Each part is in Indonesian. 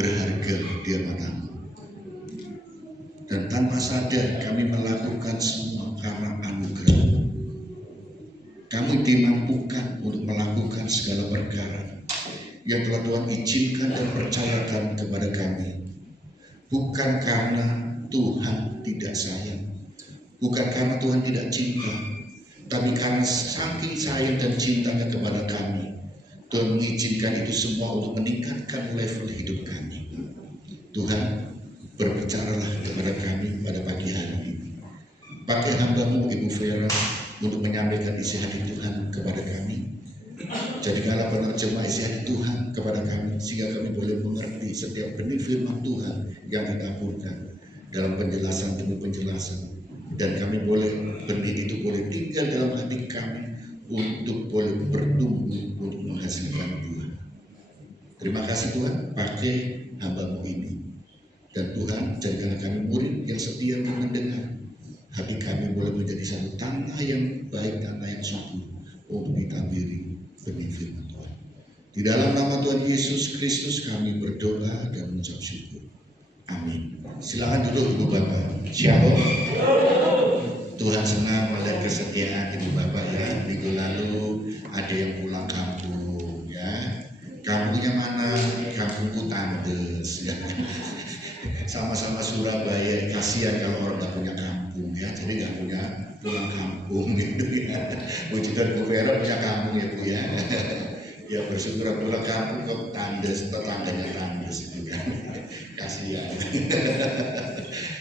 berharga di matamu. Dan tanpa sadar kami melakukan semua karena anugerah. Kami dimampukan untuk melakukan segala perkara yang telah Tuhan izinkan dan percayakan kepada kami. Bukan karena Tuhan tidak sayang, bukan karena Tuhan tidak cinta, tapi karena saking sayang dan cintanya kepada kami, Tuhan mengizinkan itu semua untuk meningkatkan level hidup kami. Tuhan, berbicaralah kepada kami pada pagi hari ini. Pakai hamba-Mu Ibu Vera untuk menyampaikan isi hati Tuhan kepada kami. Jadikanlah penerjemah isi hati Tuhan kepada kami, sehingga kami boleh mengerti setiap benih firman Tuhan yang ditaburkan dalam penjelasan demi penjelasan. Dan kami boleh, benih itu boleh tinggal dalam hati kami untuk boleh bertumbuh untuk menghasilkan buah. Terima kasih Tuhan, pakai hamba-Mu ini. Dan Tuhan, jadikanlah kami murid yang setia untuk mendengar. Hati kami boleh menjadi satu tanah yang baik, tanah yang subur untuk ditabiri benih firman Tuhan. Di dalam nama Tuhan Yesus Kristus kami berdoa dan mengucap syukur. Amin. Silakan duduk Ibu Bapak. Shalom. Tuhan senang melihat kesetiaan Ibu Bapak ya. Minggu lalu ada yang pulang kampung ya. Kampungnya mana? Kampungku Tandes ya. Sama-sama Surabaya. Kasihan kalau orang nggak punya kampung ya. Jadi nggak punya pulang kampung gitu ya. Wujudan Bu Vera punya kampung ya Bu ya. Ya bersyukur pulang kampung ke Tandes, tetangganya Tandes itu kan. Kasihan.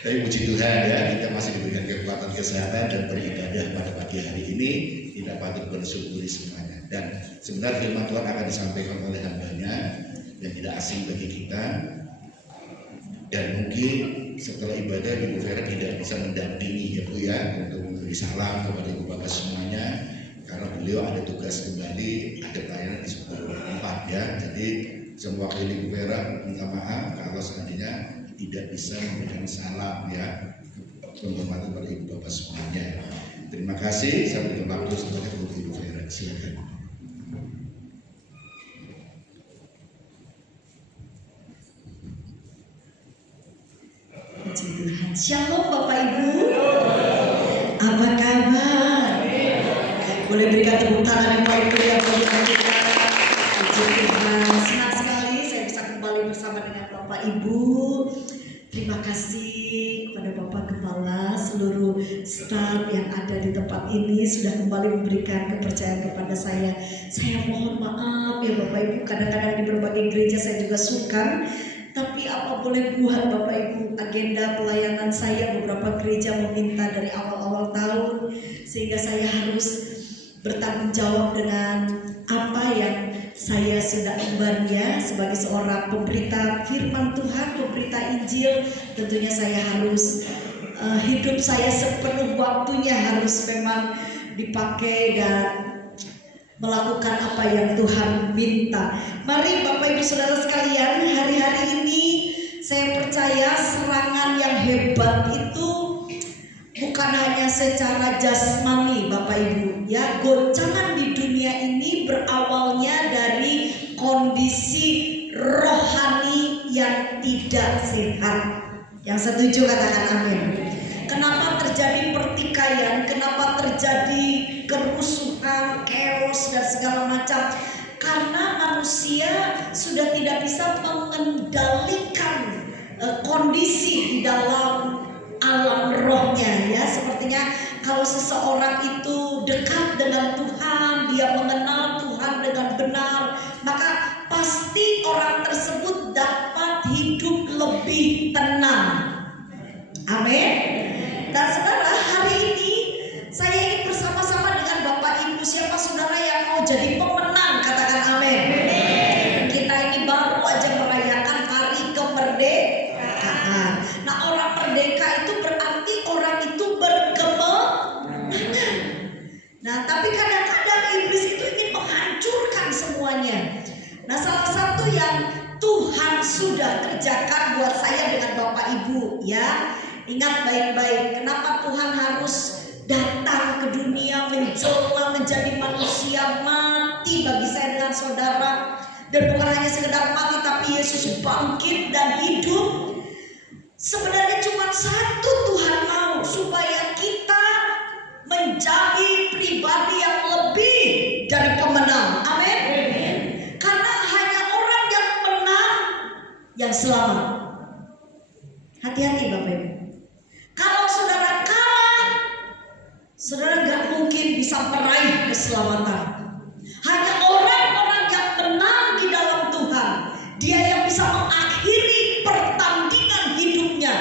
Tapi puji Tuhan ya, kita masih diberikan kekuatan kesehatan dan beribadah pada pagi hari ini. Tidak patut bersyukuri semuanya. Dan sebenarnya firman Tuhan akan disampaikan oleh hambanya yang tidak asing bagi kita. Dan mungkin setelah ibadah Ibu Vera tidak bisa mendampingi ya Bu ya, untuk memberi salam kepada Ibu Bapak semuanya, karena beliau ada tugas kembali, ada pelayanan di sebuah tempat ya. Jadi semua Ibu Vera minta maaf kalau seandainya tidak bisa memberikan salam ya, penghormatan pada Ibu Bapak semuanya. Terima kasih. Saya berikan waktu sebagai Ibu Vera. Silakan. Puji Tuhan. Shalom Bapak Ibu. Apa kabar? Boleh berikan tepuk tangan yang paling meriah bagi kita. Puji Tuhan. Senang sekali saya bisa kembali bersama dengan Bapak Ibu. Terima kasih kepada Bapak Kepala, seluruh staf yang ada di tempat ini sudah kembali memberikan kepercayaan kepada saya. Saya mohon maaf ya Bapak Ibu, kadang-kadang di berbagai gereja saya juga sungkan. Tapi apa boleh buat Bapak Ibu, agenda pelayanan saya beberapa gereja meminta dari awal-awal tahun, sehingga saya harus bertanggung jawab dengan apa yang saya sudah embannya sebagai seorang pemberita firman Tuhan, pemberita Injil. Tentunya saya harus hidup saya sepenuh waktunya harus memang dipakai dan melakukan apa yang Tuhan minta. Mari Bapak Ibu Saudara sekalian, hari-hari ini saya percaya serangan yang hebat itu bukan hanya secara jasmani Bapak Ibu ya. Goncangan di dunia ini berawalnya dari kondisi rohani yang tidak sehat. Yang setuju katakan amin. Kenapa terjadi pertikaian? Kenapa terjadi kerusuhan, chaos dan segala macam? Karena manusia sudah tidak bisa mengendalikan kondisi di dalam alam rohnya ya. Sepertinya kalau seseorang itu dekat dengan Tuhan, dia mengenal Tuhan dengan benar, maka pasti orang tersebut dapat hidup lebih tenang. Amin. Dan saudara, hari ini saya ingin bersama-sama dengan Bapak Ibu, siapa saudara yang mau jadi pemenang, katakan amin. Kita ini baru aja merayakan hari kemerdekaan. Nah, orang merdeka itu berarti orang itu berkemenangan. Nah, tapi kadang-kadang iblis itu ingin menghancurkan semuanya. Nah, salah satu yang Tuhan sudah kerjakan buat saya dengan Bapak Ibu ya. Ingat baik-baik, kenapa Tuhan harus datang ke dunia, menjelma menjadi manusia, mati bagi saya dengan saudara. dan bukan hanya sekedar mati, tapi Yesus bangkit dan hidup. Sebenarnya cuma satu Tuhan mau, supaya kita menjadi pribadi yang lebih dari pemenang. Amin. Karena hanya orang yang menang yang selamat. Hati-hati Bapak Ibu. Kalau saudara kalah, saudara gak mungkin bisa meraih keselamatan. Hanya orang-orang yang menang di dalam Tuhan, dia yang bisa mengakhiri pertandingan hidupnya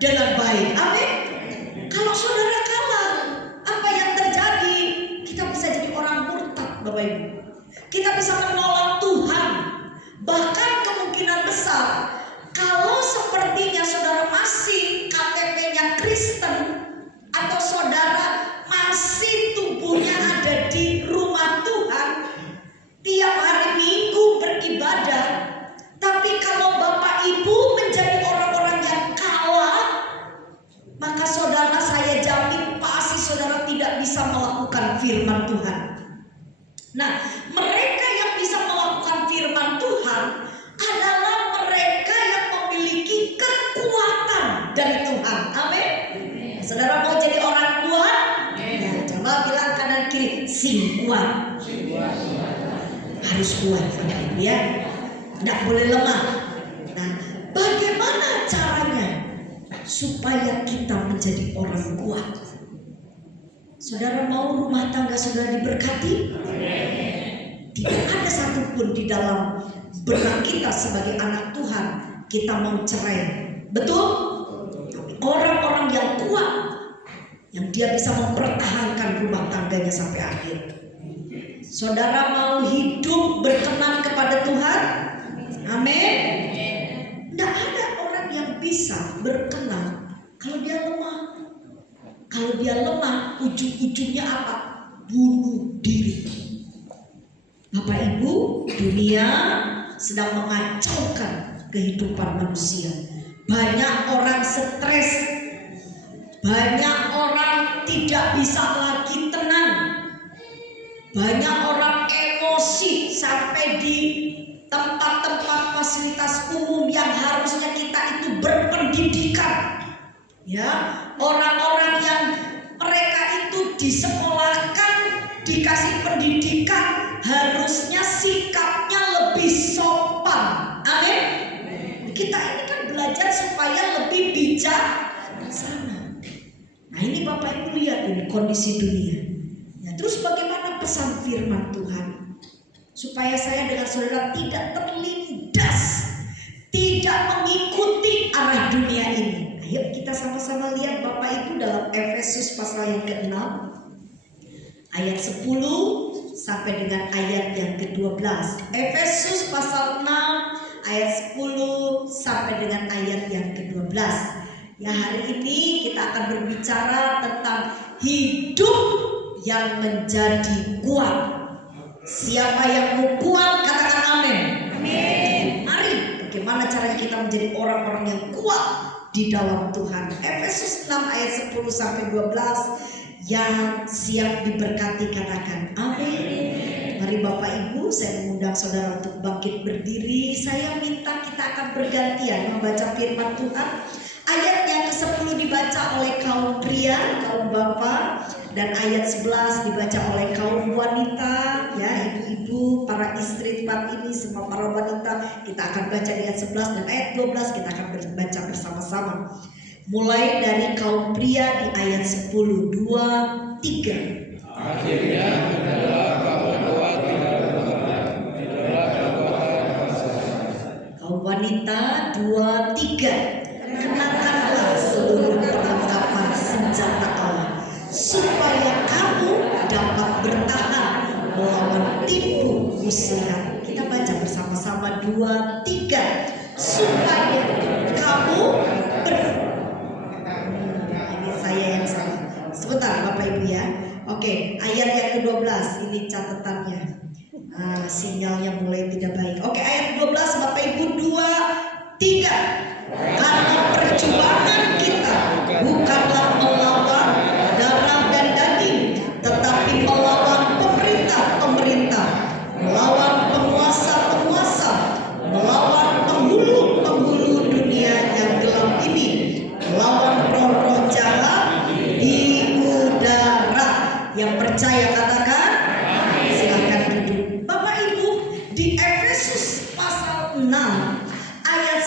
dengan baik. Amin. Kalau saudara kalah, apa yang terjadi? Kita bisa jadi orang murtad Bapak Ibu. Kita bisa menolak Tuhan. Bahkan kemungkinan besar, kalau sepertinya saudara masih KTP-nya Kristen, atau saudara masih tubuhnya ada di rumah Tuhan, tiap hari Minggu beribadah, tapi kalau Bapak Ibu menjadi orang-orang yang kalah, maka saudara, saya jamin pasti saudara tidak bisa melakukan firman Tuhan. Nah, mereka yang bisa melakukan firman Tuhan adalah mereka yang memiliki kekuatan dari Tuhan. Amin. Saudara mau jadi orang kuat? Ya, coba bilang kanan kiri, sing kuat. Harus kuat, ya. Tidak boleh lemah. Nah, bagaimana caranya supaya kita menjadi orang kuat? Saudara mau rumah tangga saudara diberkati? Tidak ada satupun di dalam benak kita sebagai anak Tuhan kita mau cerai. Betul? Orang-orang yang kuat, yang dia bisa mempertahankan rumah tangganya sampai akhir. Saudara mau hidup berkenan kepada Tuhan? Amin. Tidak ada orang yang bisa berkenan kalau dia lemah. Kalau dia lemah, ujung-ujungnya apa? Bunuh diri. Bapak Ibu, dunia sedang mengacaukan kehidupan manusia. Banyak orang stres, banyak orang tidak bisa lagi tenang, banyak orang emosi sampai di tempat-tempat fasilitas umum yang harusnya kita itu berpendidikan. Ya, orang-orang yang mereka itu disekolahkan, dikasih pendidikan, harusnya sikapnya lebih sopan. Amin. Kita ini kan belajar supaya lebih bijaksana. Nah, ini Bapak Ibu lihat ini kondisi dunia. Ya, terus bagaimana pesan firman Tuhan? Supaya saya dengan saudara tidak terlindas, tidak mengikuti arah dunia ini. Ayo kita sama-sama lihat Bapak Ibu dalam Efesus pasal yang ke-6 ayat 10 sampai dengan ayat yang ke-12. Efesus pasal 6 ayat 10 sampai dengan ayat yang ke-12. Ya, hari ini kita akan berbicara tentang hidup yang menjadi kuat. Siapa yang mau kuat katakan amin. Amin. Mari, bagaimana caranya kita menjadi orang-orang yang kuat di dalam Tuhan. Efesus 6 ayat 10 sampai 12. Yang siap diberkati katakan amin. Mari Bapak Ibu, saya mengundang saudara untuk bangkit berdiri. Saya minta kita akan bergantian membaca firman Tuhan. Ayat yang ke-10 dibaca oleh kaum pria, kaum bapak, dan ayat 11 dibaca oleh kaum wanita, ya ibu-ibu, para istri tempat ini, semua para wanita. Kita akan baca ayat 11 dan ayat 12 kita akan baca bersama-sama. Mulai dari kaum pria di ayat 10, 2, 3. Akhirnya adalah bahwa Kaum wanita 2, 3. Kenakanlah seluruh perlengkapan senjata Allah, supaya kamu dapat bertahan melawan tipu muslihat. Kita baca bersama-sama 2, 3. Supaya kamu ini saya yang salah. Sebentar Bapak Ibu ya. Oke, ayat yang ke-12 ini catatannya. Sinyalnya mulai tidak baik. Oke, ayat 12 Bapak Ibu 2, 3. Karena perjuangan kita bukanlah melawan darah dan daging, tetapi melawan pemerintah-pemerintah, melawan penguasa-penguasa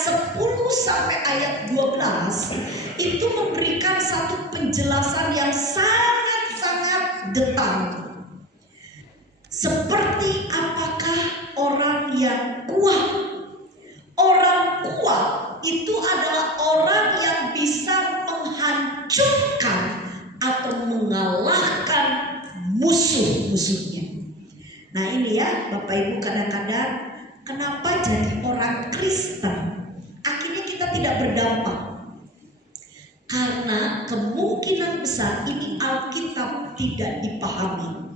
10 sampai ayat 12 itu memberikan satu penjelasan yang sangat-sangat detail. Seperti apakah orang yang kuat? Orang kuat itu adalah orang yang bisa menghancurkan atau mengalahkan musuh-musuhnya. Nah ini ya Bapak Ibu, kadang-kadang kenapa jadi orang Kristen akhirnya kita tidak berdampak? Karena kemungkinan besar ini Alkitab tidak dipahami.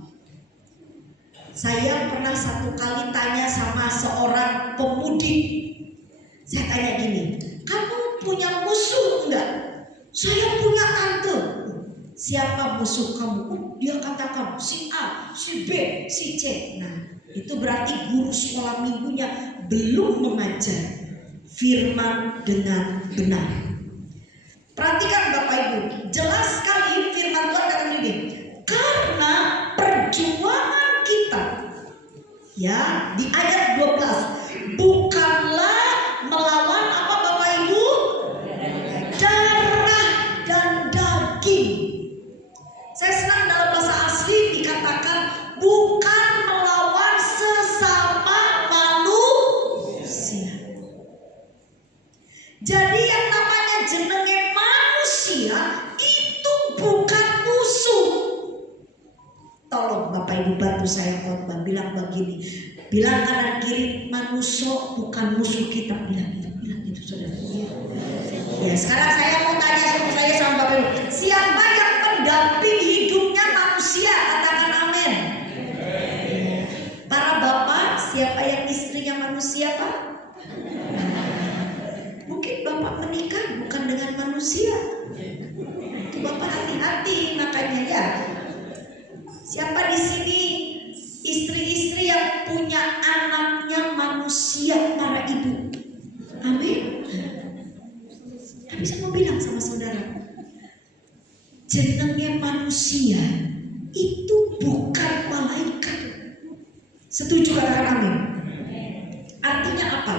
Saya pernah satu kali tanya sama seorang pemudik. Saya tanya gini, kamu punya musuh enggak? Saya punya tante. Siapa musuh kamu? Dia katakan si A, si B, si C. Nah itu berarti guru sekolah minggunya belum mengajar firman dengan benar. Perhatikan Bapak Ibu, jelas sekali firman Tuhan kata begini, karena perjuangan kita, ya di ayat 12, bukanlah melawan apa Bapak Ibu? Darah dan daging. Saya senang dalam bahasa asli dikatakan bukan melawan sesama manusia. Jadi yang namanya jenenge manusia itu bukan musuh. Tolong Bapak Ibu bantu saya khotbah, bilang begini, bilang kanan kiri, manusia bukan musuh kita, bilang itu saudara. Ya sekarang saya mau tanya sama saya sama Bapak Ibu, siapa yang mendamping hidupnya manusia? Katakan amin. Para bapak, siapa yang istrinya manusia Pak? Mungkin Bapak menikah bukan dengan manusia. Itu Bapak hati-hati makanya ya. Siapa di sini istri-istri yang punya anaknya manusia, para ibu? Amin. Tapi saya mau bilang sama saudara, jenengnya manusia itu bukan malaikat. Setuju katakan amin? Artinya apa?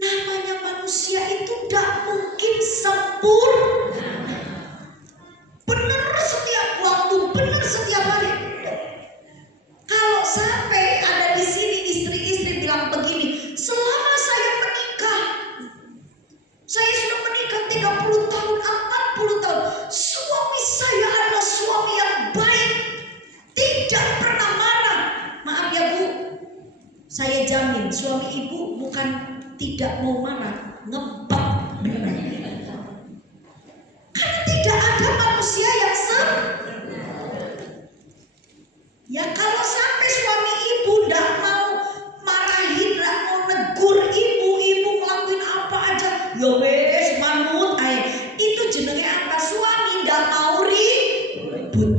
Namanya manusia itu tidak mungkin sempurna. Benar setiap waktu, benar setiap hari. Kalau sampai ada di sini istri-istri bilang begini, selama saya menikah, saya sudah menikah 30 tahun, 40 tahun, suami saya adalah suami yang baik, tidak pernah marah. Maaf ya Bu, saya jamin suami ibu bukan tidak mau marah, ngebak benar. Karena tidak ada manusia yang ya kalau sampai suami ibu tidak mau marahin, tidak mau negur ibu ngelakuin apa aja, ya wes manut ay. Itu jenenge apa? Suami tidak mau ribut.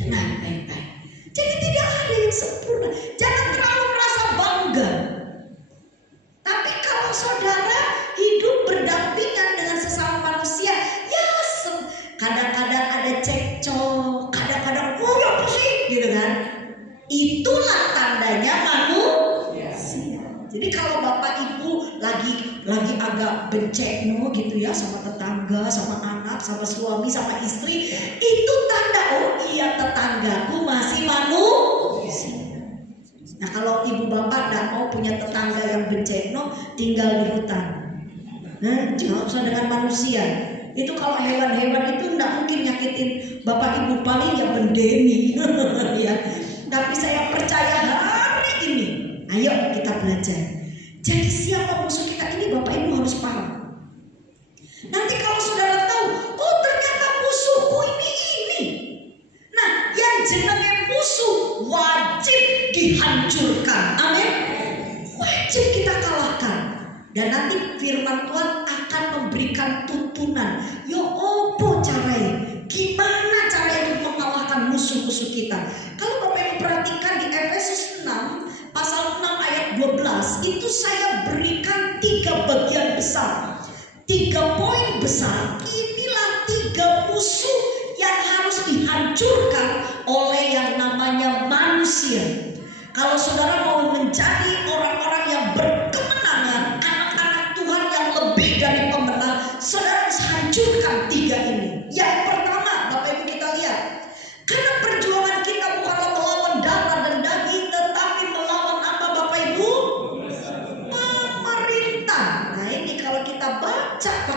Tenang baik-baik. Jadi tidak ada yang sempurna. Jangan terlalu merasa bangga. Tapi kalau saudara hidup berdampingan dengan sesama manusia, ya kadang-kadang ada cekcok, kadang-kadang apa sih gitu kan. Itulah tandanya manusia. Jadi kalau Bapak Ibu lagi agak bencekno gitu ya sama tetangga, sama anak, sama suami, sama istri, itu tanda oh iya tetanggaku masih manusia. Nah kalau ibu bapak tidak mau punya tetangga yang bencekno, tinggal di hutan. Nah jangan usah dengan manusia. Itu kalau hewan-hewan itu tidak mungkin nyakitin bapak ibu, paling ya bendemi. Ya. Tapi saya percaya hari ini, ayo kita belajar. Jadi siapa musuh kita ini Bapak Ibu harus paham. Nanti kalau saudara tahu, oh ternyata musuhku ini. Nah yang jenenge musuh wajib dihancurkan. Amin. Wajib kita kalahkan. Dan nanti firman Tuhan akan memberikan tuntunan. Yo opo caranya? Gimana caranya mengalahkan musuh-musuh kita? Kalau Bapak Ibu perhatikan di Efesus 6 pasal 6 ayat 12 itu saya berikan 3 bagian besar, 3 poin besar. Inilah 3 musuh yang harus dihancurkan oleh yang namanya manusia. Kalau saudara mau menjadi orang-orang yang berkemenangan, anak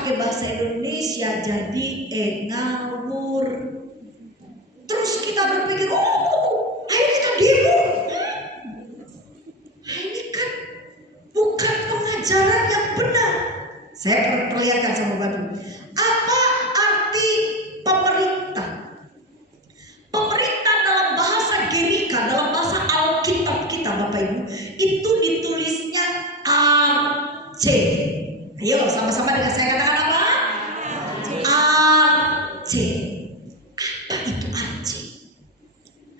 pakai bahasa Indonesia jadi ngawur. Terus kita berpikir, oh, ayo kita demo. Ini kan bukan pengajaran yang benar. Saya perlihatkan sama Bapak. Apa arti pemerintah? Pemerintah dalam bahasa Gerika, dalam bahasa Alkitab kita Bapak Ibu, itu ditulisnya AC. Ayo sama-sama dengan saya katakan apa? AC. Apa itu AC?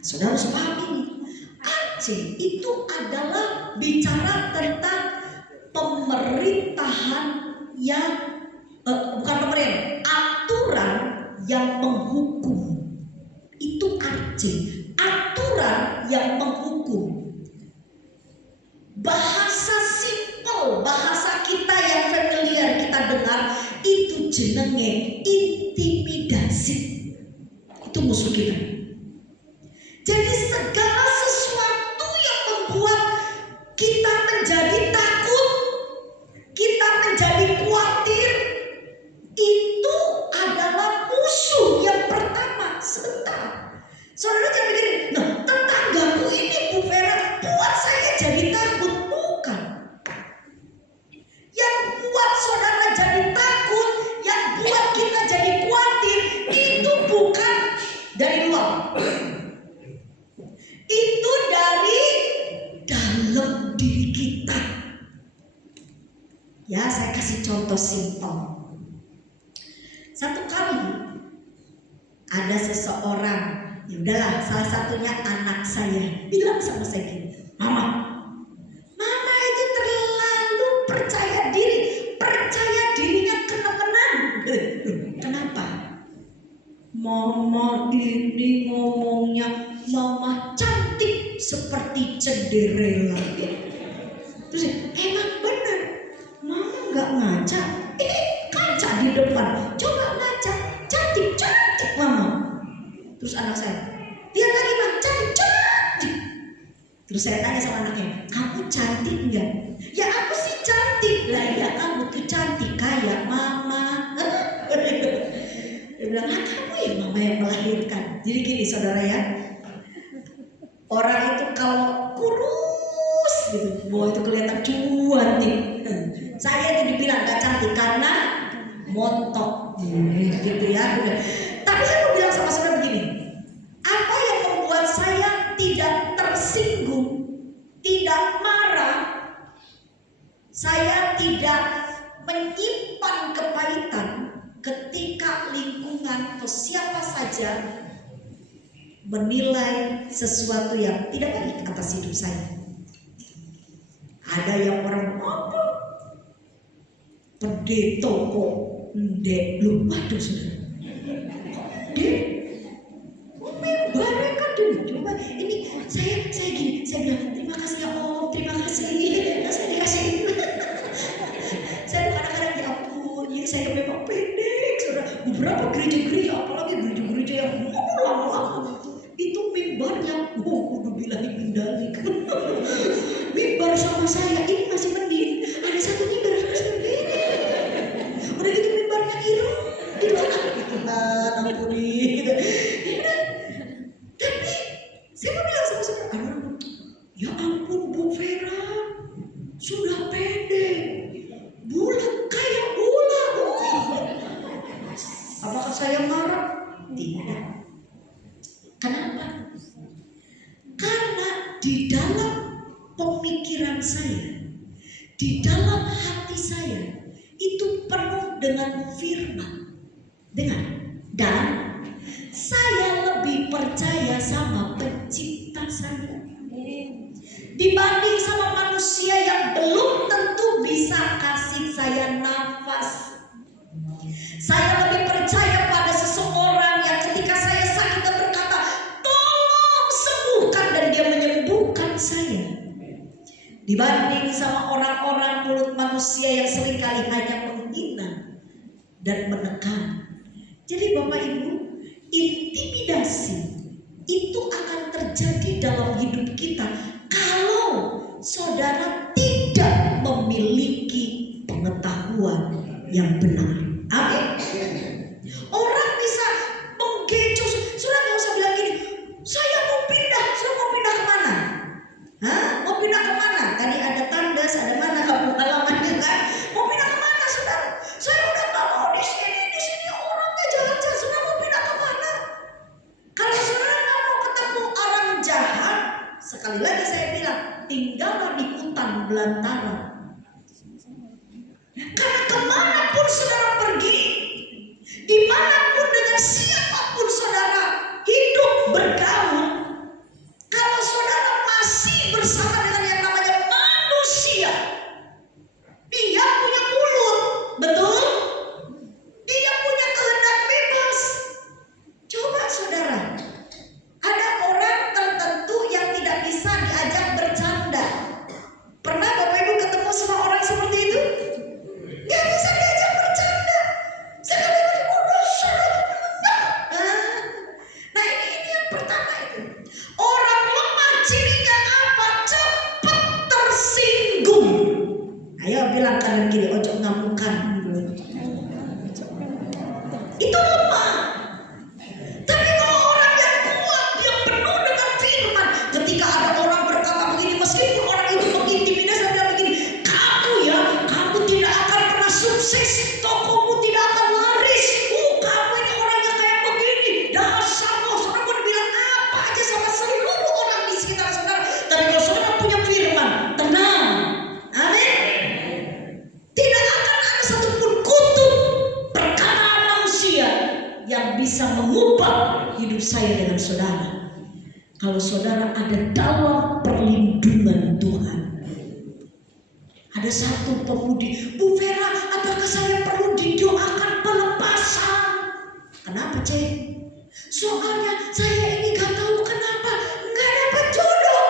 Saudara harus paham ini. AC itu adalah bicara tentang pemerintahan yang bukan pemerintah, aturan yang menghukum. Itu AC, aturan yang menghukum. Bahasa simpel, bahasa kita yang familiar kita dengar itu jenenge intimidasi. Itu musuh kita. Jadi segala sesuatu yang membuat kita menjadi takut, kita menjadi khawatir, itu adalah musuh yang pertama. Sebentar, saudara jangan pikir, nah tetanggaku ini Bu Vera buat saya jadi takut. Bukan. Yang buat saudara jadi takut, yang buat kita jadi khawatir, itu bukan dari luar. Itu dari dalam diri kita. Ya, saya kasih contoh simpel. Satu kali ada seseorang, ya udahlah, salah satunya anak saya bilang sama saya gini, Mama itu terlalu percaya dirinya kenemenan. Kenapa? Mama ini ngomongnya Mama cantik seperti Cinderella. Terus emang benar, Mama nggak ngaca. Ini kaca di depan, coba ngaca, cantik Mama. Terus anak saya, lihat lagi Mama, cantik. Terus saya tanya sama anaknya, kamu cantik nggak? Ya aku sih cantik. Lah ya kamu tuh cantik kayak Mama. Dia bilang, kamu ya Mama yang melahirkan. Jadi gini saudara ya, orang itu kalau kurus gitu, bahwa itu kelihatan cantik. Saya itu dibilang gak cantik karena montok, gitu ya. Tapi saya mau bilang sama saudara begini, apa yang membuat saya tidak tersinggung, tidak marah, saya tidak menyimpan kepahitan ketika lingkungan atau siapa saja menilai sesuatu yang tidak baik atas hidup saya. Ada yang orang apa? Pendeta kok ndek lu, waduh saudara. Dek, membarnya kan dulu. Coba ini saya gini, saya bilang terima kasih ya Om, terima kasih. Saya dikasih. Saya kadang-kadang ya ampun, ya saya memang pendek saudara. Beberapa gereja-gereja, apalagi gereja-gereja yang lama-lama, itu mimbarnya, udah bilangin mendalik. Mimbar sama saya ini masih mending. Ada satu mimbar seperti ini. Udah gitu mimbarnya ireng. Ampuni gitu. Tapi saya mau bilang sama saudara, ya ampun Bu Vera, sudah pendek, bulat kayak bola. Apakah saya marah? Tidak. Kenapa? Karena di dalam pemikiran saya, di dalam hati saya itu penuh dengan firman. Dan saya lebih percaya sama pencipta saya dibanding sama manusia yang belum tentu bisa kasih saya nafas. Saya lebih percaya pada seseorang yang ketika saya sakit dan berkata, tolong sembuhkan, dan dia menyembuhkan saya, dibanding sama orang-orang mulut manusia yang seringkali hanya menghina dan menekan. Jadi Bapak Ibu, intimidasi itu akan terjadi dalam hidup kita kalau saudara tidak memiliki pengetahuan yang benar. ojo ngamukan. Itu lemah. Tapi kalau orang yang kuat, dia penuh dengan firman. Ketika ada orang berkata begini, meskipun orang itu mengintimidasi, dia begini, kamu tidak akan pernah sukses, tokomu tidak akan laris. Kamu ini orangnya kayak begini. Dasar saudara pun bilang apa aja sama seluruh orang di sekitar saudara. Tapi kalau saudara punya firman, tenang. Amin. Tidak akan ada satupun kutuk perkataan manusia yang bisa mengubah hidup saya dengan saudara. Kalau saudara ada dalam perlindungan Tuhan. Ada satu pemudi, Bu Vera, apakah saya perlu didoakan pelepasan? Kenapa, Cek? Soalnya saya ini gak tahu kenapa gak dapat jodoh.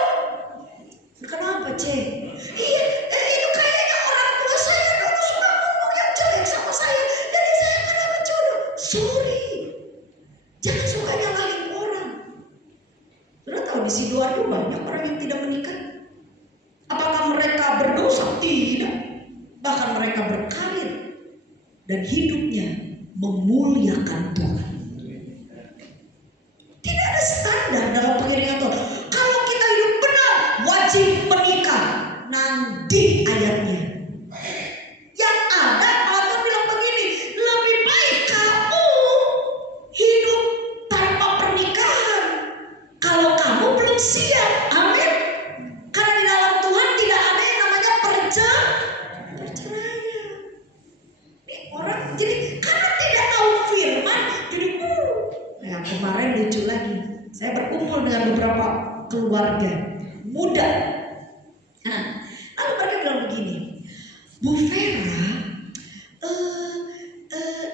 Kenapa, Cek? Iya, itu kayaknya orang tua saya dulu suka ngomong yang jelek sama saya, jadi saya gak dapat jodoh. Sorry, jangan suka nyalahin orang. Sudah tahu di Sidoarjo banyak orang yang tidak menikah. Apakah mereka berdosa? Tidak. Bahkan mereka berkarir dan hidupnya memuliakan Tuhan. Tidak ada standar dalam pengiringan Tuhan. Kalau kita hidup benar, wajib menikah. Nanti ayatnya. Yang ada Allah bilang begini, lebih baik kamu hidup tanpa pernikahan kalau kamu belum siap. Amin. Karena di dalam Tuhan tidak ada yang namanya perceraian. Ini orang jadi karena tidak tahu firman, jadi Nah, kemarin lucu lagi. Saya berkumpul dengan beberapa keluarga muda. Nah, lalu mereka bilang begini, Bu Vera,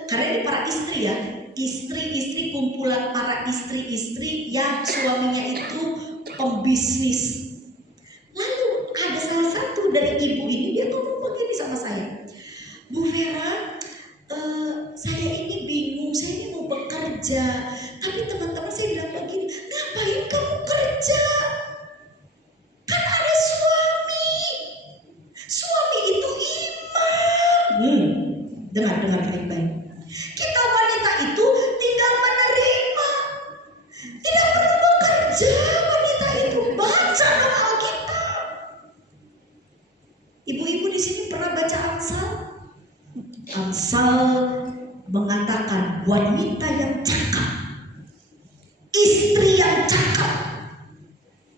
karena ini para istri ya, istri-istri kumpulan para istri-istri yang suaminya itu pembisnis. Lalu ada salah satu dari ibu ini, dia ngomong begini sama saya, Bu Vera, saya ini bingung, saya ini mau bekerja, tapi teman-teman saya bilang begini, ngapain kamu kerja? Kan ada suami. Suami itu iman. Dengar baik-baik. Kita wanita itu tinggal menerima, tidak perlu bekerja. Wanita itu baca dalam Alkitab. Ibu-ibu di sini pernah baca Amsal? Amsal mengatakan wanita yang cakap, istri yang cakap,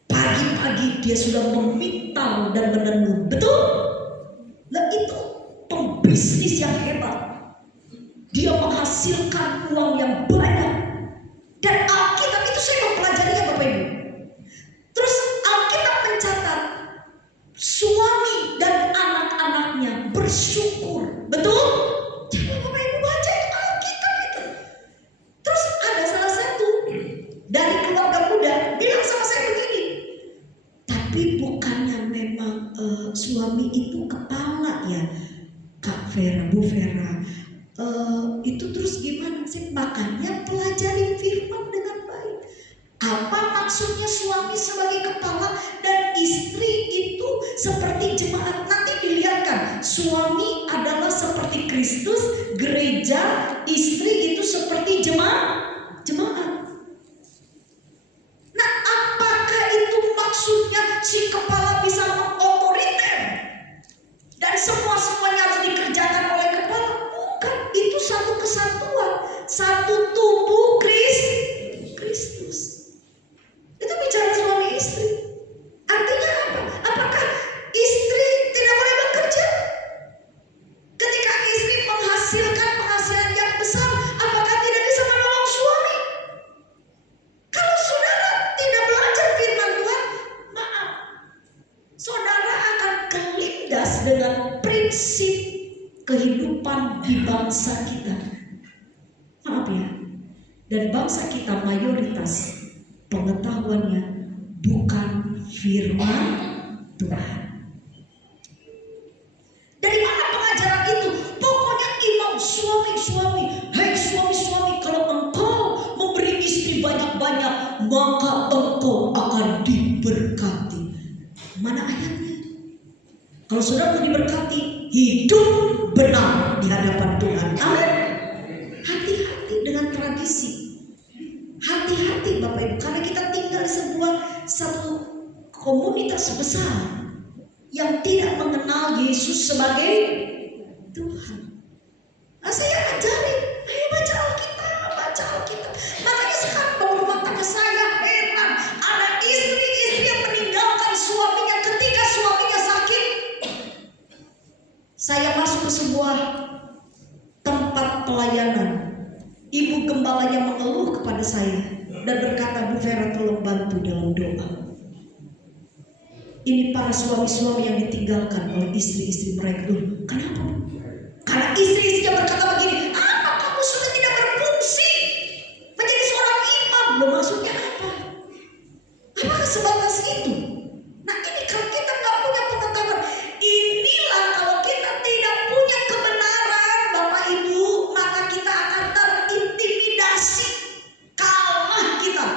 pagi-pagi dia sudah memintal dan menenun. Betul? Nah, itu pembisnis yang hebat. Dia menghasilkan uang yang banyak. Dan Alkitab itu saya mempelajarinya Bapak Ibu. Terus Alkitab mencatat suami dan anak-anaknya bersyukur. Betul? Coba Bapak Ibu baca itu Alkitab itu. Terus ada salah satu dari keluarga muda bilang sama saya begini, tapi bukannya memang suami itu kepala ya Kak Vera, Bu Vera, itu terus gimana sih? Makanya pelajari firman dengan baik. Apa maksudnya suami sebagai kepala dan istri itu seperti jemaat? Nanti dilihatkan, suami adalah seperti Kristus, gereja, istri itu seperti jemaat. Nah, apakah itu maksudnya si kepala bisa mengotoriter dan semuanya harus dikerjakan oleh kepala? Bukan, itu satu kesatuan, satu tubuh Kristus. Itu bicara suami istri. Artinya apa? Apakah istri tidak boleh bekerja? Ketika istri menghasilkan penghasilan yang besar, apakah tidak bisa menolong suami? Kalau saudara tidak belajar firman Tuhan, maaf, saudara akan kelindas dengan prinsip kehidupan di bangsa kita. Maaf ya. Dan bangsa kita mayoritas pengetahuannya bukan firman Tuhan. Dari mana pengajaran itu? Pokoknya imam suami, hei suami, kalau engkau memberi istri banyak-banyak, maka engkau akan diberkati. Mana ayatnya? Kalau saudara mau diberkati, hidup benar di hadapan Tuhan. Amin. Hati-hati dengan tradisi. Hati-hati Bapak Ibu, karena kita tinggal di satu komunitas besar yang tidak mengenal Yesus sebagai Tuhan. Nah, saya ajari, ayo baca Alkitab, baca Alkitab. Makanya sekarang dalam rumah tangga saya heran, ada istri-istri yang meninggalkan suaminya ketika suaminya sakit. Saya masuk ke sebuah tempat pelayanan. Ibu gembalanya mengeluh kepada saya dan berkata, Bu Vera, tolong bantu dalam doa. Ini para suami-suami yang ditinggalkan oleh istri-istri mereka. Kenapa? Karena istri-istrinya berkata begini, apa kamu sudah tidak berfungsi menjadi seorang imam? Loh, maksudnya apa? Apakah sebatas itu? Nah, ini kalau kita nggak punya pengetahuan, inilah kalau kita tidak punya kebenaran Bapak Ibu, maka kita akan terintimidasi, kalah kita.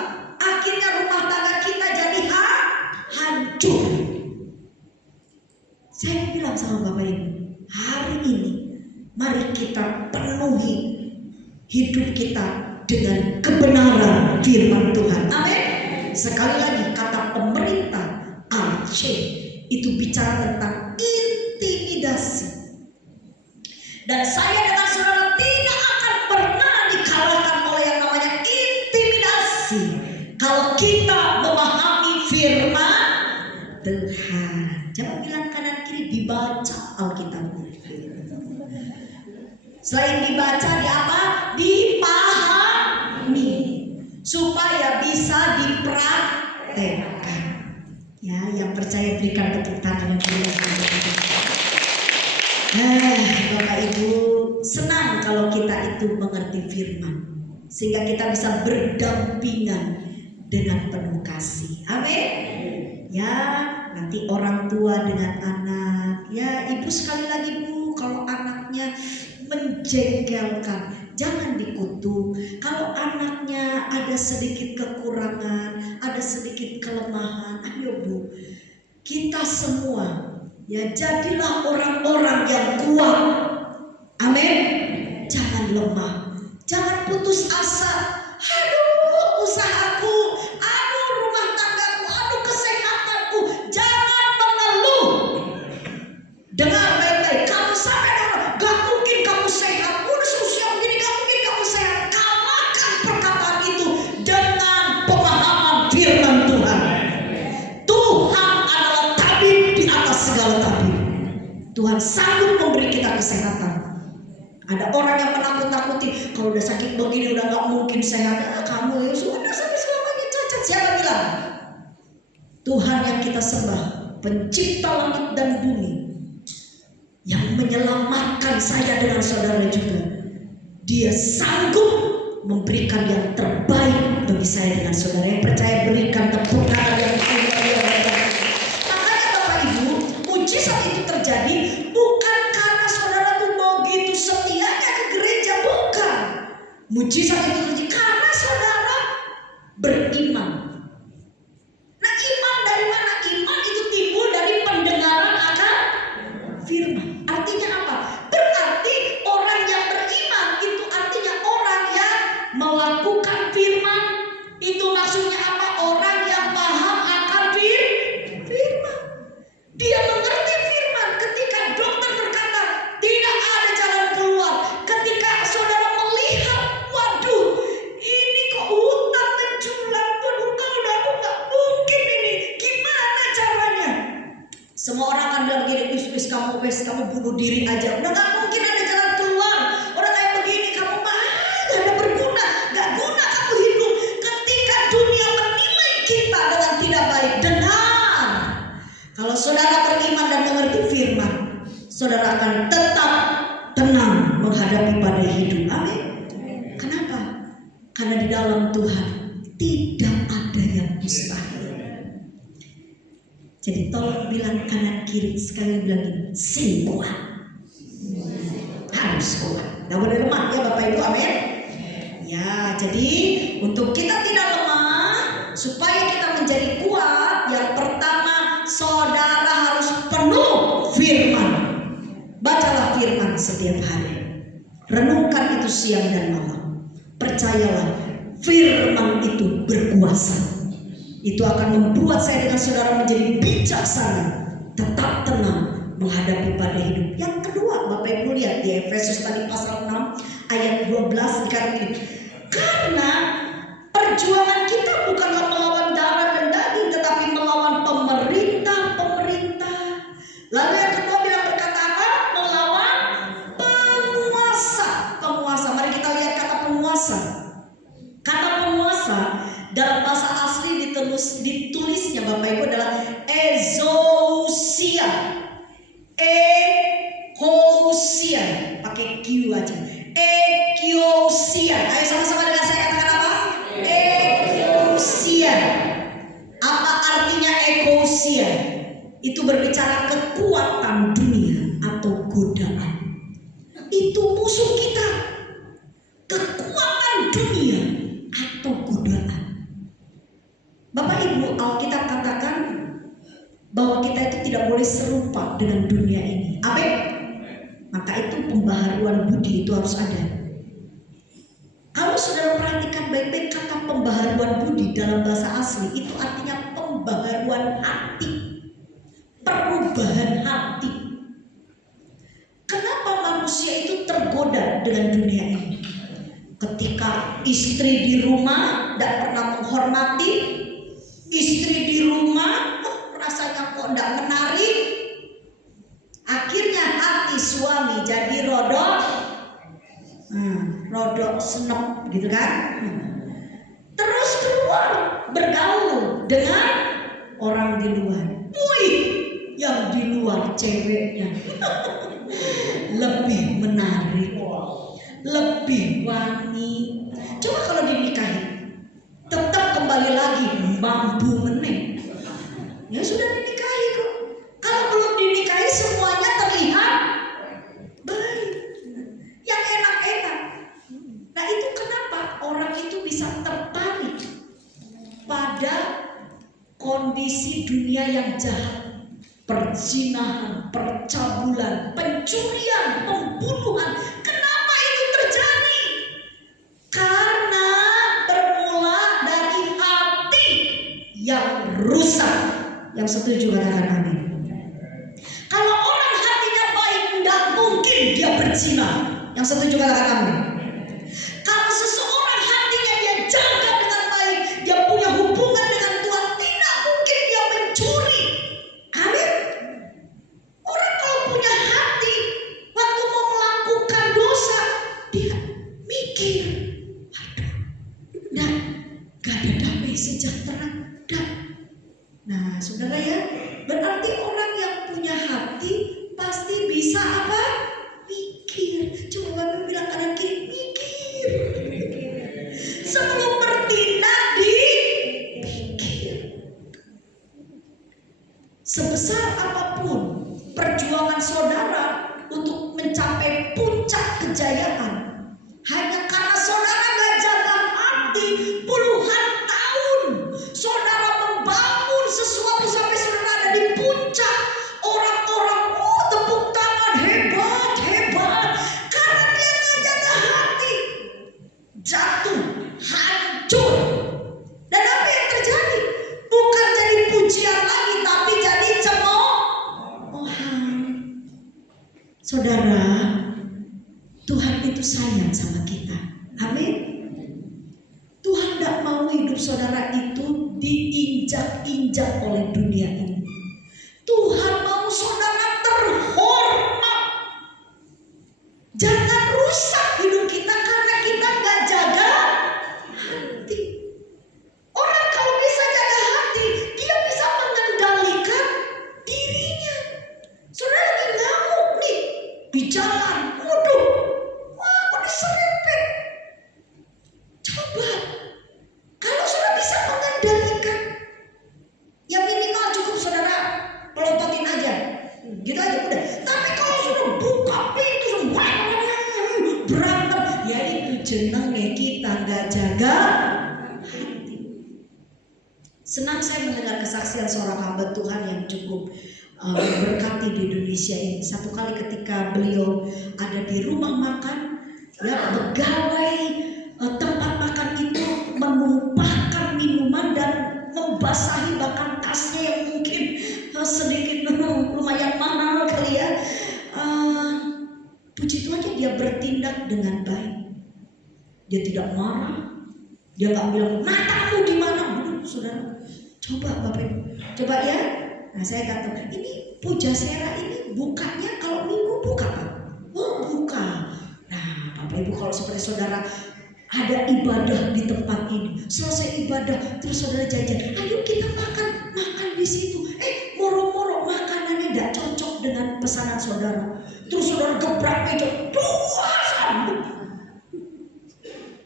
Akhirnya rumah tangga kita jadi hancur. Saya bilang sama Bapak Ibu, hari ini mari kita penuhi hidup kita dengan kebenaran firman Tuhan. Amin. Sekali lagi, kata pemerintah Aceh itu bicara tentang intimidasi. Dan saya dengan saudara tidak akan pernah dikalahkan oleh yang namanya intimidasi kalau kita memahami firman Tuhan. Jangan bilang kanan kiri, dibaca Alkitabnya. Selain dibaca, di apa? Dipahami supaya bisa dipraktekkan. Ya, yang percaya berikan tepuk tangan yang Bapak Ibu, senang kalau kita itu mengerti firman, sehingga kita bisa berdampingan dengan penuh kasih. Amin. Ya, nanti orang tua dengan anak. Ya, ibu sekali lagi Bu, kalau anaknya menjengkelkan, jangan dikutuk. Kalau anaknya ada sedikit kekurangan, ada sedikit kelemahan, ayo Bu, kita semua ya jadilah orang-orang yang kuat. Amin. Jangan lemah, jangan putus asa. Aduh, usahaku, aduh rumah tanggaku, aduh kesehatanku. Jangan mengeluh. Dengar baik-baik, kamu sampai gak mungkin kamu sehat, udah usia begini gak mungkin kamu sehat. Kalahkan perkataan itu dengan pemahaman firman Tuhan. Tuhan adalah tabib di atas segala tabib. Tuhan sanggup memberi kita kesehatan. Ada orang yang menakut-nakuti, kalau udah sakit begini udah gak mungkin sehat. Kamu ya sudah sampai selamanya cacat. Siapa bilang? Tuhan yang kita sembah, pencipta langit dan bumi, yang menyelamatkan saya dengan saudara juga. Dia sanggup memberikan yang terbaik bagi saya dengan saudara. Yang percaya berikan tepuk tangan yang luar. Makanya Bapak Ibu, mujizat itu terjadi bukan karena saudara tuh mau gitu setianya ke gereja, bukan. Mujizat itu terjadi karena saudara beriman. Nah, iman dari mana? Iman itu timbul dari pendengaran akan firman. Artinya apa? Berarti orang yang beriman itu artinya orang yang melakukan firman. Itu maksudnya apa? Orang yang paham akan firman. Dia mengerti firman. Ketika dokter berkata tidak ada jalan keluar, ketika saudara melihat, waduh, ini kok hutan menjulang, waduh, kalau aku nggak mungkin ini, gimana caranya? Semua orang akan bilang begini, kamu bunuh diri aja, udah gak mungkin ada jalan keluar. Orang kayak begini, kamu mah gak ada berguna, gak guna kamu hidup. Ketika dunia menilai kita dengan tidak baik, dengar. Kalau saudara beriman dan mengerti firman, saudara akan tetap tenang menghadapi badai hidup. Amin. Kenapa? Karena di dalam Tuhan tidak ada yang mustahil. Jadi tolong bilang kanan kiri, sekali bilang ini, sing kuat. Harus kuat. Gak boleh lemah ya Bapak Ibu, amin. Ya, jadi untuk kita tidak lemah, supaya kita menjadi kuat, yang pertama saudara harus penuh firman. Bacalah firman. setiap hari. Renungkan itu siang dan malam. Percayalah, firman itu berkuasa. Itu akan membuat saya dengan saudara menjadi bijaksana, tetap tenang menghadapi badai hidup. Yang kedua, Bapak Ibu lihat di Efesus tadi pasal 6 ayat 12 dikatakan ini. Karena perjuangan kita bukanlah melawan darah dan daging, tetapi melawan pemerintah-pemerintah. Lalu yang kedua bilang berkata apa? Melawan penguasa. Mari kita lihat kata penguasa. Kata penguasa dalam bahasa asli ditulisnya Bapak Ibu adalah exousia. Ekousia, pakai Q aja. Ekousia. Ayo sama-sama dengan saya katakan apa? Ekousia. Apa artinya ekousia? Itu berbicara kekuatan dunia atau godaan. Itu musuh kita. Kekuatan dunia atau godaan. Bapak Ibu, Alkitab katakan bahwa kita itu tidak boleh serupa dengan dunia ini. Amin. Maka itu pembaharuan budi itu harus ada. Kalau saudara perhatikan baik-baik kata pembaharuan budi dalam bahasa asli, itu artinya pembaharuan hati, perubahan hati. Kenapa manusia itu tergoda dengan dunia ini? Ketika istri di rumah tidak pernah menghormati, istri di rumah rasanya kok tidak menarik, akhirnya hati suami jadi rodok senep gitu kan. Terus keluar bergaul dengan orang di luar. Wih, yang di luar ceweknya lebih menarik, lebih wangi. Coba kalau dinikahi, tetap kembali lagi mampu meneng. Ya sudah dinikahi kok. Kalau belum dinikahi semuanya terlihat baik, yang enak-enak. Nah itu kenapa orang itu bisa tertarik pada kondisi dunia yang jahat. Perzinahan, percabulan, pencurian, pembunuhan. Kenapa itu terjadi? Karena bermula dari hati yang rusak. Yang setuju katakan amin. Kalau orang hatinya baik, tidak mungkin dia berzina. Yang setuju katakan amin. Kalau seseorang hatinya dia jaga dengan baik, dia punya hubungan dengan Tuhan, tidak mungkin dia mencuri. Amin. Orang kalau punya hati, waktu mau melakukan dosa, dia mikir, aduh, gak ada damai sejahtera. Nah saudara ya, berarti orang yang punya hati pasti bisa apa? Mikir. Coba Bapak bilang kanan kiri, mikir. Sebelum bertindak dipikir. Sebesar apapun perjuangan saudara untuk mencapai puncak kejayaan, hanya karena saudara gak jaga hati puluhan tahun, saudara membangun sesuatu sampai saudara ada di puncak, orang-orang tepuk tangan, hebat. Karena dia gak jaga hati, jatuh, hancur. Dan apa yang terjadi? Bukan jadi pujian lagi, tapi jadi cemoohan. Saudara, Tuhan itu sayang sama kita. Amin. Tuhan tidak mau hidup saudara itu diinjak-injak oleh dunia ini. Tuhan mau saudara terhormat. Jangan rusak hidup kita karena kita gak jaga hati. Orang kalau bisa jaga hati, dia bisa mengendalikan dirinya. Saudara lagi ngamuk nih di jalan, waduh, kok diserempet. Coba, kalau saudara bisa mengendalikan, ya minimal cukup saudara pelototin aja, gitu aja udah. Tapi kalau sudah buka pintu semua berantem, ya itu jenenge kita gak jaga hati. Senang saya mendengar kesaksian seorang hamba Tuhan yang cukup memberkati di Indonesia ini. Satu kali ketika beliau ada di rumah makan, ya pegawai tempat makan itu menumpahkan minuman dan membasahi bahkan tasnya yang mungkin sedikit lumayan mahal kali ya. Puji Tuhan dia bertindak dengan baik. Dia tidak marah. Dia nggak bilang matamu di mana, saudara. Coba Bapak Ibu, coba ya. Nah saya kata ini Pujasera ini bukanya kalau minggu buka Pak? Oh buka. Nah Bapak Ibu kalau seperti saudara ada ibadah di tempat ini, selesai ibadah terus saudara jajan, ayo kita makan di situ. Moro-moro makanannya tidak cocok dengan pesanan saudara. Terus saudara gebrak meja, dua sambut.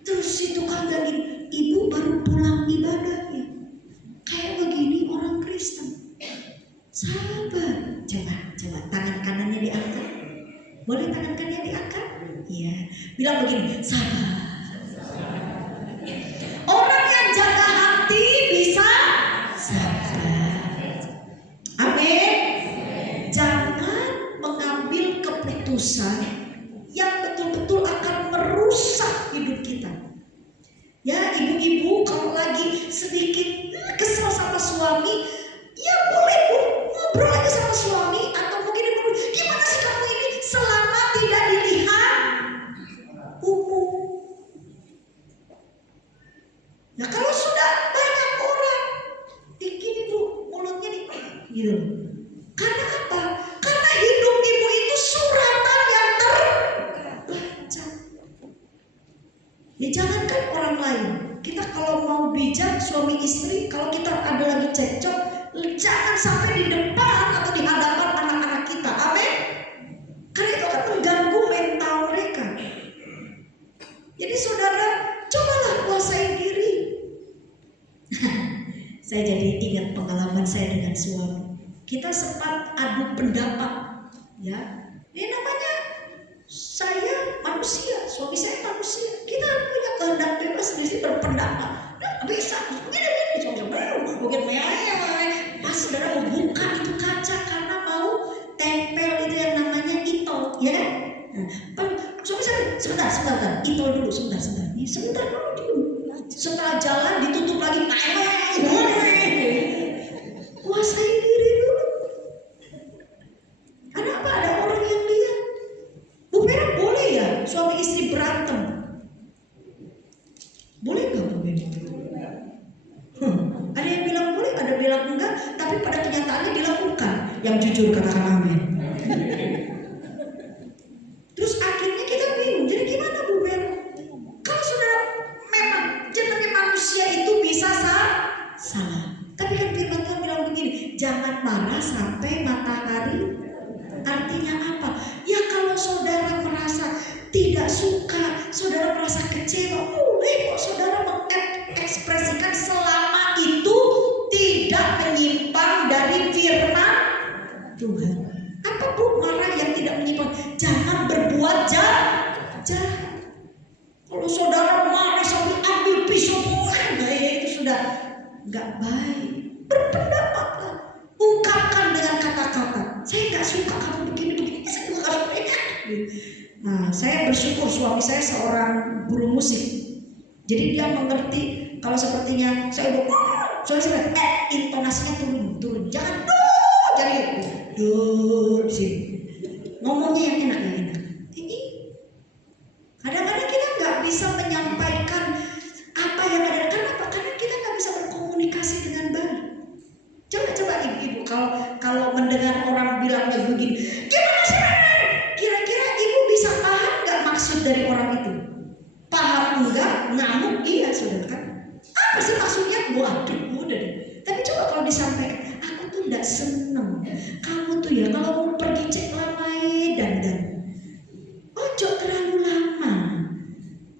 Terus itu kata gini, ibu baru pulang ibadahnya. Kayak begini orang Kristen. Sabar. Coba tangan kanannya diangkat. Boleh tangan kanannya diangkat? Iya. Bilang begini, sabar. Orang yang jaga hati bisa sabar. Amin. Jangan mengambil keputusan yang betul-betul akan merusak hidup kita. Ya ibu-ibu kalau lagi sedikit kesel sama suami, ya boleh Bu, ngobrol aja sama suami. Atau mungkin ibu, gimana sih kamu ini selama tidak dilihat umum. Nah kalau sudah banyak orang, gini Bu, mulutnya gitu. Karena apa? Karena hidup ibu itu suratan yang terbaca. Ya jangankan orang lain, kita kalau mau bijak suami istri, kalau kita ada lagi cekcok, jangan sampai di depan atau di hadapan anak-anak kita. Amin. Karena itu akan mengganggu mental mereka. Jadi saudara, cobalah kuasai diri. Saya jadi ingat pengalaman saya dengan suami. Kita sempat adu pendapat, ya. Ini namanya saya manusia, suami saya manusia. Kita punya kehendak bebas di sini berpendapat. Nah, bisa, begini, mungkin pas saudara membuka itu kaca karena mau tempel itu yang namanya itol, ya. Nah, suami saya sebentar, itol dulu, sebentar dulu. Setelah jalan ditutup lagi, kuasai diri dulu. Kenapa ada orang yang lihat? Bu Vera boleh ya suami istri berantem? Boleh nggak Bu Vera? Ada yang bilang boleh, ada yang bilang enggak, tapi pada kenyataannya dilakukan. Yang jujur katakan amin. Terus akhirnya kita bingung, jadi gimana Bu Vera? Kalau sudah memang jenenge manusia itu bisa salah. Tapi kan firman Tuhan bilang begini, jangan marah sampai matahari. Artinya apa? Ya kalau saudara merasa tidak suka, saudara merasa kecewa, boleh kok saudara mengekspresikan selama itu tidak menyimpang dari firman Tuhan. Apa Bu marah yang tidak menyimpang? Jangan berbuat jahat. Kalau saudara marah sampai ambil pisau, itu sudah nggak baik. Berpendapatlah, ungkapkan dengan kata-kata. Saya nggak suka kamu begini, saya nggak suka. Nah, saya bersyukur suami saya seorang guru musik. Jadi dia mengerti kalau sepertinya saya udah, suami saya intonasinya turun, jangan sih. Ngomongnya yang enak. Kadang-kadang kita nggak bisa menyampaikan apa yang ada. Kenapa? Karena kita nggak bisa berkomunikasi dengan baik. Coba ibu kalau mendengar orang bilangnya begini, gimana sih? Kira-kira ibu bisa paham nggak maksud dari orang itu? Paham enggak? Ngamuk iya saudara kan? Apa sih maksudnya? Waduh, udah deh. Tapi coba kalau disampaikan, aku tuh nggak seneng. Kamu tuh ya kalau mau pergi cek lamai dandan. Ojo terlalu lama.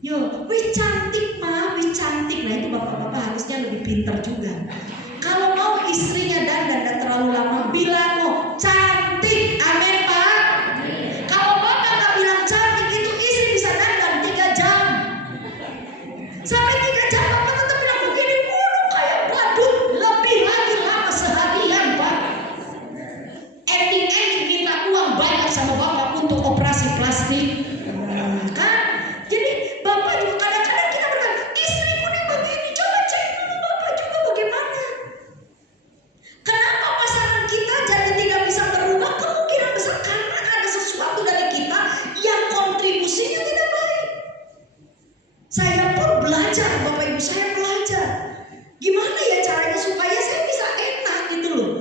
Yo, wih cantik mah, wih cantik. Nah itu bapak-bapak harusnya lebih pintar juga. Kalau mau istrinya dandan terlalu lama, bilang mau cantik, amin Pak. Kalau bapak nggak bilang cantik, itu istri bisa dandan 3 jam. Sampai 3 jam bapak tetap bilang begini mulu kayak badut, lebih lagi lama seharian Pak. Kan? Jadi Bapak juga kadang-kadang kita berkata, istriku nih begini, coba cek dulu Bapak juga bagaimana. Kenapa pasangan kita jadi tidak bisa berubah? Kemungkinan besar karena ada sesuatu dari kita yang kontribusinya tidak baik. Saya pun belajar, Bapak Ibu, saya belajar. Gimana ya caranya supaya saya bisa enak gitu loh.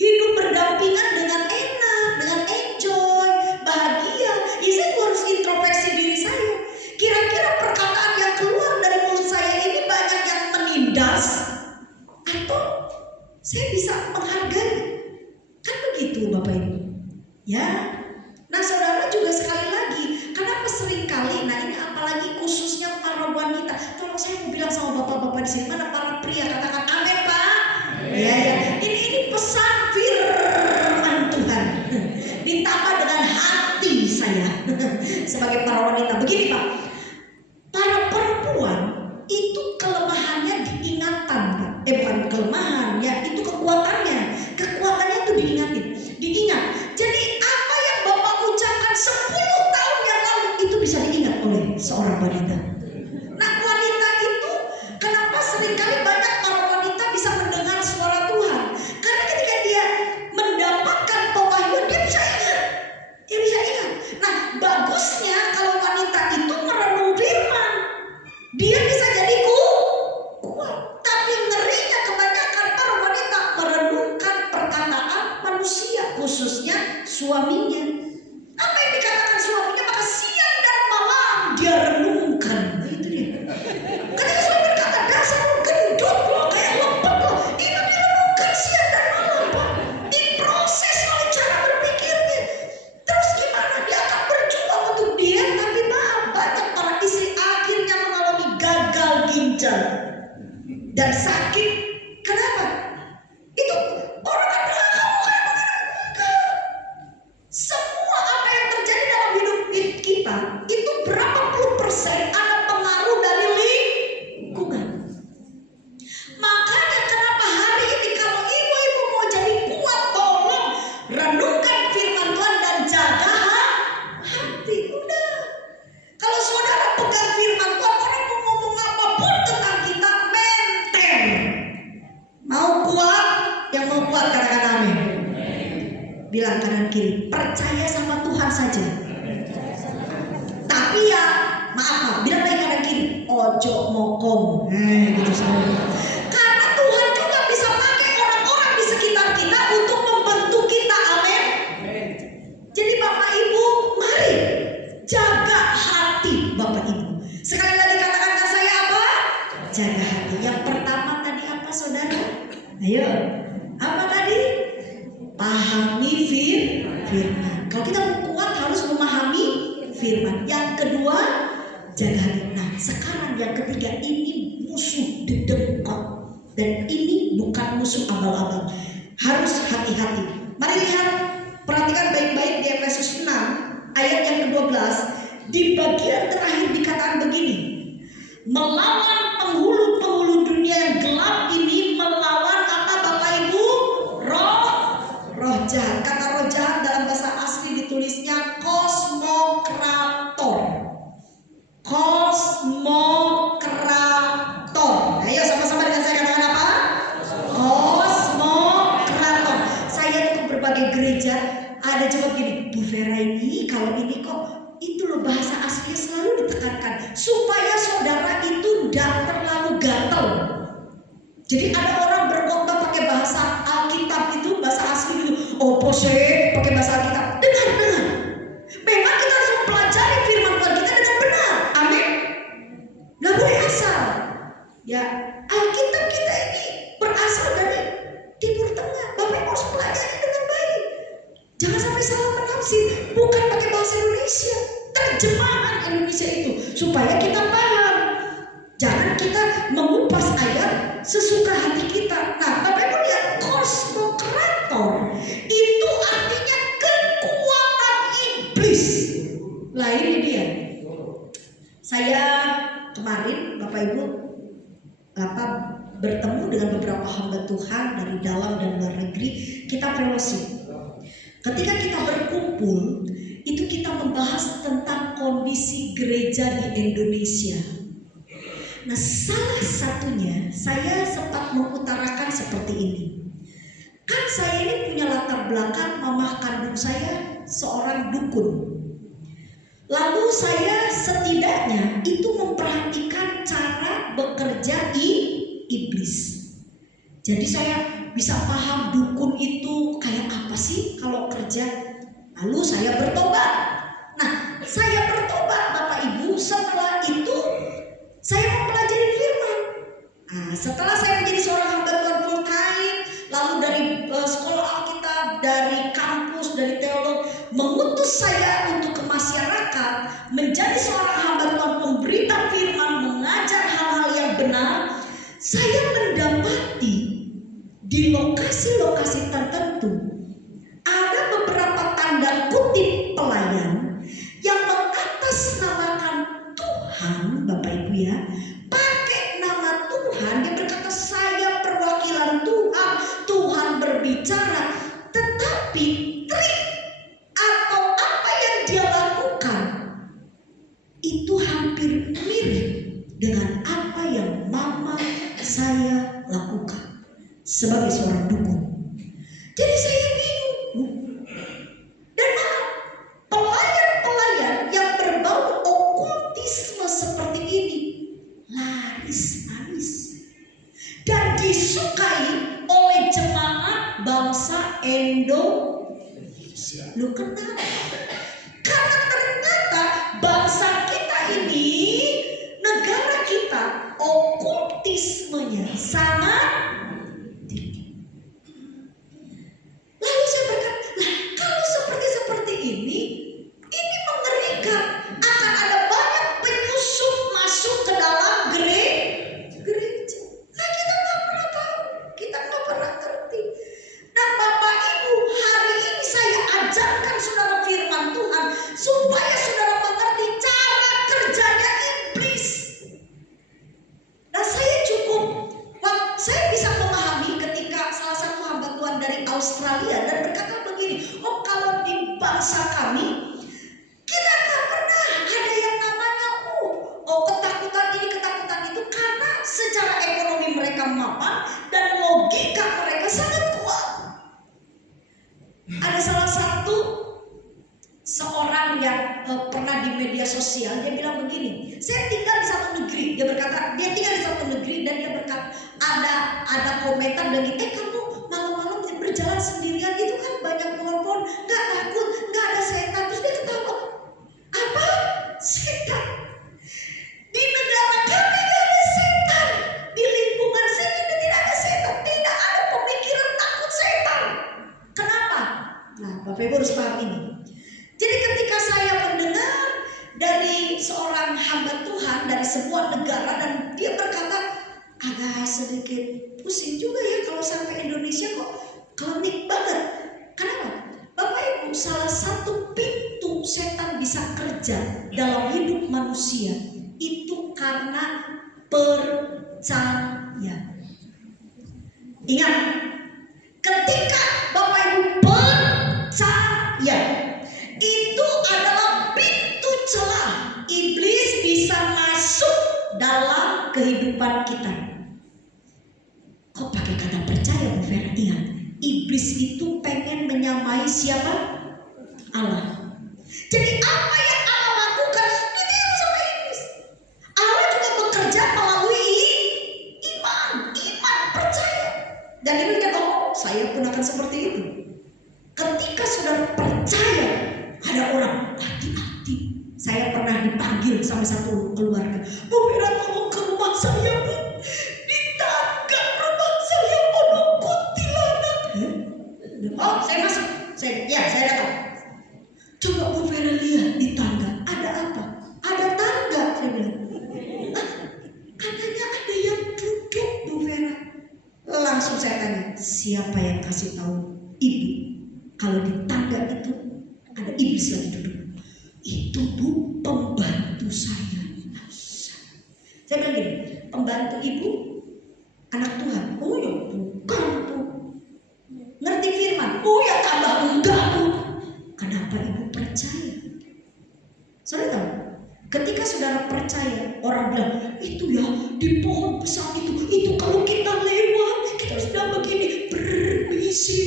Hidup berdampingan dengan enak, dengan enjoy, bahagia. Ya saya harus introspeksi diri saya. Kira-kira perkataan yang keluar dari mulut saya ini banyak yang menindas atau saya bisa menghargai? Kan begitu Bapak Ibu. Ya. Nah saudara juga sekali lagi, kenapa seringkali, nah ini apalagi khususnya para wanita. Tolong saya mau bilang sama bapak-bapak di sini, mana para pria, katakan amin Pak. Ya ya. Ini pesan firman Tuhan. Ditambah dengan hati saya sebagai para wanita. Begini Pak, para perempuan itu kelemahannya diingatan Pak. Bukan kelemahan ya, itu kekuatannya. Kekuatannya itu diingat. Jadi apa yang Bapak ucapkan 10 tahun yang lalu itu bisa diingat oleh seorang wanita. Nah wanita itu kenapa seringkali banyak para wanita bisa mendengar suara Tuhan? Karena ketika dia mendapatkan pewahyuan dia bisa ingat. Nah bagusnya kalau wanita itu merenung firman, dia bisa jadi kuat. Tapi ngerinya kebanyakan para wanita merenungkan perkataan manusia, khususnya suaminya. Apa yang dikatakan suaminya maka siang dan malam dia renungkan. Itu dia. Ketika suami berkata dasar lu gendut lo kayak lepet lo, itu direnungkan siang dan malam Pak. Diproses oleh cara berpikirnya. Terus gimana dia akan berjuang untuk dia, tapi maaf banyak para istri akhirnya mengalami gagal ginjal dan sakit. Kenapa? Itu orang kan bilang kamu kayak enggak. Semua apa yang terjadi dalam hidup kita itu berapa puluh persen ada pengaruh dari lingkungan. Makanya kenapa hari ini kalau ibu-ibu mau jadi kuat, tolong renungkan firman Tuhan dan jaga hati. Udah. Kalau saudara pegang firman Tuhan, orang mau ngomong apapun tentang kita, maintain. Mau kuat, yang mau kuat katakan amin. Bilang kanan kiri, percaya sama Tuhan saja. Tapi ya, maaf, bilang lagi kanan kiri, ojo mokom. Gitu saudara. Karena Tuhan juga bisa pakai orang-orang di sekitar kita untuk membentuk kita, amin. Jadi Bapak Ibu, mari jaga hati Bapak Ibu. Sekali lagi katakan dengan saya apa? Jaga hati. Yang pertama tadi apa saudara? Ayo, apa tadi? Pahami firman. Kalau kita mau kuat harus memahami firman. Yang kedua, jaga hati. Nah sekarang yang ketiga, ini musuh dedengkot. Dan ini bukan musuh abal-abal. Harus hati-hati. Mari lihat, perhatikan baik-baik di Efesus 6 ayat yang ke-12. Di bagian terakhir dikatakan begini, melawan penghulu-penghulu dunia yang gelap ini, melawan apa Bapak Ibu? Roh jahat. Kata roh jahat dalam bahasa asli ditulisnya kosmokrator. Ayo sama-sama dengan saya katakan apa? Kosmokrator. Saya ikut berbagai gereja, ada jawab gini, Bu Vera ini kalau ini kok itu loh bahasa aslinya selalu ditekankan supaya saudara itu tidak terlalu gatel. Jadi ada orang berkhotbah pakai bahasa Alkitab itu, bahasa asli itu, opo sih pakai bahasa Alkitab. Dengar. Memang kita harus mempelajari firman Tuhan kita dengan benar. Amin. Nggak boleh asal. Ya, Alkitab kita ini berasal dari Timur Tengah. Bapak Ibu harus pelajari dengan baik. Jangan sampai salah menafsir. Bukan pakai bahasa Indonesia, terjemahan Indonesia itu supaya kita paham. Jangan kita mengupas ayat sesuka hati kita. Nah, Bapak Ibu lihat, kosmokrator itu artinya kekuatan iblis. Lah ini dia. Saya kemarin Bapak Ibu bertemu dengan beberapa hamba Tuhan dari dalam dan luar negeri. Kita fellowship. Ketika kita berkumpul, itu kita membahas tentang kondisi gereja di Indonesia. Nah, salah satunya saya sempat mengutarakan seperti ini. Kan saya ini punya latar belakang, mama kandung saya seorang dukun. Lalu saya setidaknya itu memperhatikan cara bekerja iblis. Jadi saya bisa paham dukun itu kayak apa sih kalau kerja. Lalu saya bertobat. Nah, saya bertobat Bapak Ibu. Setelah itu saya mempelajari firman. Nah, setelah saya menjadi seorang hamba Tuhan full time, lalu dari sekolah Alkitab, dari kampus, dari teolog, mengutus saya untuk ke masyarakat, menjadi seorang hamba Tuhan pemberita firman, mengajar hal-hal yang benar. Saya mendapati di lokasi-lokasi tertentu ada beberapa tanda kutip pelayan yang mengatasnamakan Tuhan, Bapak Ibu ya, pakai nama Tuhan. Dia berkata saya perwakilan Tuhan, Tuhan berbicara, tetapi trik atau apa yang dia lakukan itu hampir mirip dengan apa yang mama saya lakukan sebagai seorang dukun. Jadi saya bingung. Dan pelayan-pelayan yang berbau okultisme seperti ini laris-laris dan disukai oleh jemaat bangsa Indonesia. Lu kenapa? Karena ternyata bangsa kita ini, negara kita, okultismenya sangat tinggi. Lalu saya berkata, kalau seperti ini mengerikan. Akan ada banyak penyusup masuk ke dalam gereja. Nah, kita nggak pernah tahu, kita nggak pernah ngerti. Dan Bapak Ibu, hari ini saya ajarkan saudara firman Tuhan supaya saudara mengerti cara kerjanya iblis. Nah, saya bisa memahami ketika salah satu hamba Tuhan dari Australia dan berkata begini, oh kalau di bangsa kami kita nggak pernah ada yang namanya ketakutan ini ketakutan itu, karena secara ekonomi mereka mapan dan logika mereka sangat kuat. Ada salah satu seorang yang pernah di media sosial, dia bilang begini, saya tinggal di satu negeri. Dia berkata dia tinggal di satu negeri dan dia berkata ada komentar dari kamu malam-malam berjalan sendirian itu kan banyak pohon-pohon, nggak takut, nggak ada setan. Terus dia ketawa, apa setan? Di negara kami nggak ada setan, di lingkungan sini tidak ada setan, tidak ada pemikiran takut setan. Kenapa? Nah, Bapak Ibu harus paham ini. Jadi ketika saya mendengar dari seorang hamba Tuhan dari sebuah negara dan dia berkata agak sedikit pusing juga ya kalau sampai Indonesia kok klinik banget. Kenapa? Bapak Ibu, salah satu pintu setan bisa kerja dalam hidup manusia itu karena percaya. Ingat, ketika Bapak Ibu percaya, itu adalah pintu celah iblis bisa masuk dalam kehidupan kita. Kok pakai kata percaya, Bu Vera? Ingat, iblis itu pengen menyamai siapa? Allah. Jadi apa yang Allah lakukan ditiru sama iblis. Allah juga bekerja melalui iman percaya. Dan ini kan, saya pun akan seperti itu. Ketika saudara percaya, ada orang hati-hati. Saya pernah dipanggil sama satu keluarga, Bu Vera tolong ke rumah saya, Bu. Di tangga rumah saya ada kuntilanak. Oh, saya masuk. Saya datang. Coba Bu Vera lihat di tangga, ada apa? Ada tangga, saya bilang. Katanya ada yang duduk, Bu Vera. Langsung saya tanya, siapa yang kasih tahu Ibu kalau di tangga itu ada iblis lagi duduk? Itu Bu, pembantu saya. Saya bilang gini, pembantu Ibu anak Tuhan? Oh ya bukan Bu. Ngerti firman? Oh ya tambah enggak Bu. Kenapa Ibu percaya? percaya. Saudara tahu, ketika saudara percaya, orang bilang itu ya di pohon besar itu kalau kita lewat kita sudah begini berbisi.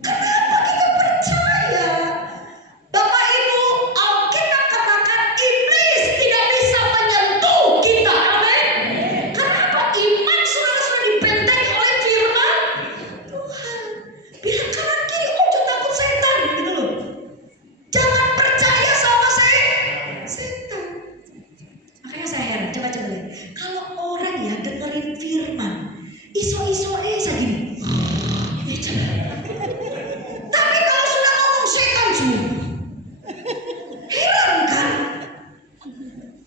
Kenapa kita percaya? Bapak Ibu, Alkitab katakan iblis tidak bisa menyentuh kita. Amin. Kenapa? Iman saudara sudah dibentengi oleh firman Tuhan. Bilang kanan kiri, jangan takut setan, gitu loh. Jangan percaya sama setan. Makanya saya heran, coba lihat. Kalau orang ya dengerin firman, iso-iso saja gini. Tapi kalau sudah ngomong setan semua, heran kan?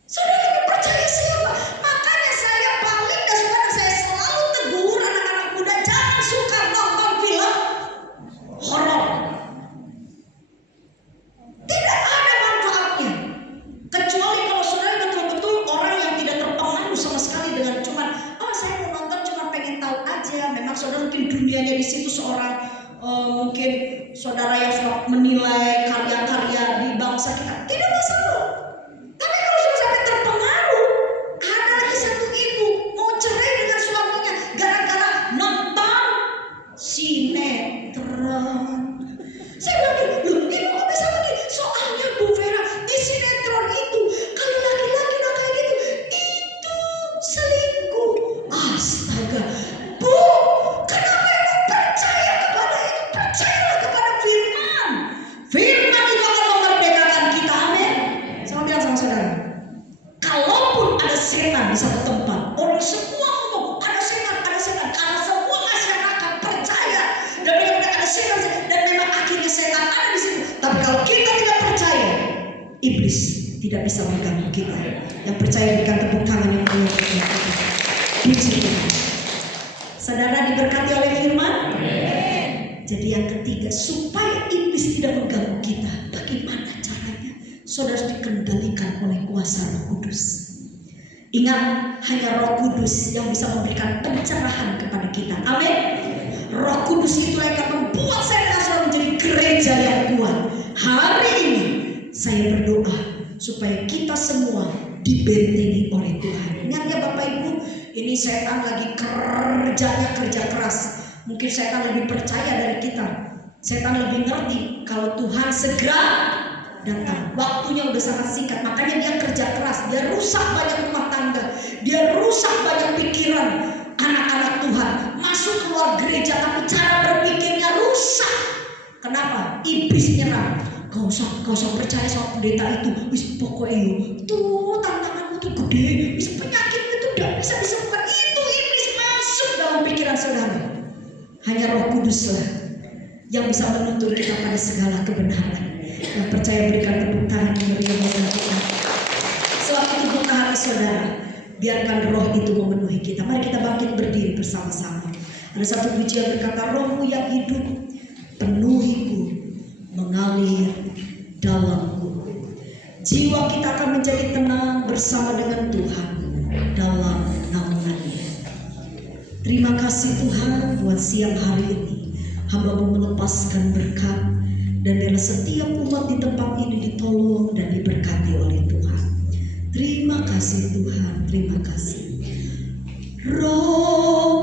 Saudara lebih percaya siapa? Makanya saya paling dan saudara saya selalu tegur anak-anak muda, jangan suka nonton film horor. Tidak ada manfaatnya, kecuali kalau saudara betul-betul orang yang tidak terpengaruh sama sekali dengan cuman, saya mau nonton cuma pengen tahu aja. Memang saudara mungkin dunianya di situ seorang mungkin saudara yang sudah menilai karya-karya di bangsa kita, tidak masalah. Tapi kalau sudah sampai terpengaruh, ada lagi satu ibu mau cerai dengan suaminya gara-gara nonton sinetron. Saya bilang, loh ibu kok bisa begini? Soalnya Bu Vera, di sinetron itu kalau laki-laki udah kayak gitu, itu selingkuh. Astaga, Bu, kenapa ibu percaya kepada itu? Percayalah kepada firman. Firman itu akan memerdekakan kita, amin. Sama bilang sama saudara, kalaupun ada setan di satu tempat, orang semua ngomong ada setan, karena semua masyarakat percaya dan mereka ada setan, dan memang akhirnya setan ada di situ. Tapi kalau kita tidak percaya, iblis tidak bisa mengganggu kita. Yang percaya berikan tepuk tangan yang meriah kepada kita. Puji Tuhan. Saudara diberkati oleh firman. Jadi yang ketiga, supaya iblis tidak mengganggu kita, bagaimana caranya? Saudara harus dikendalikan oleh kuasa Roh Kudus. Ingat, hanya Roh Kudus yang bisa memberikan pencerahan kepada kita. Amin. Roh Kudus itu yang akan membuat saya dan saudara menjadi gereja yang kuat. Hari ini saya berdoa supaya kita semua dibentengi oleh Tuhan. Ingat ya Bapak Ibu, ini setan lagi kerja keras. Mungkin setan lebih percaya dari kita. Setan lebih ngerti kalau Tuhan segera datang. Waktunya udah sangat singkat, makanya dia kerja keras. Dia rusak banyak rumah tangga, dia rusak banyak pikiran anak-anak Tuhan. Masuk keluar gereja tapi cara berpikirnya rusak. Kenapa? Iblis nyerang. Kau usah percaya sama pendeta itu. Wis pokoknya tuh tantanganmu tuh gede. Wis penyakitmu itu tidak bisa disembuhkan. Itu iblis masuk dalam pikiran saudara. Hanya Roh Kuduslah yang bisa menuntun kita pada segala kebenaran. Yang percaya berikan tepuk tangan yang meriah bagi Tuhan. Sewaktu tepuk tangan saudara, biarkan Roh itu memenuhi kita. Mari kita bangkit berdiri bersama-sama. Ada satu pujian berkata, Rohmu yang hidup penuhiku, mengalir dalamku. Jiwa kita akan menjadi tenang bersama dengan Tuhan dalam naungan-Nya. Terima kasih Tuhan buat siang hari ini. Hamba-Mu melepaskan berkat, dan biarlah setiap umat di tempat ini ditolong dan diberkati oleh Tuhan. Terima kasih Tuhan, terima kasih. Roh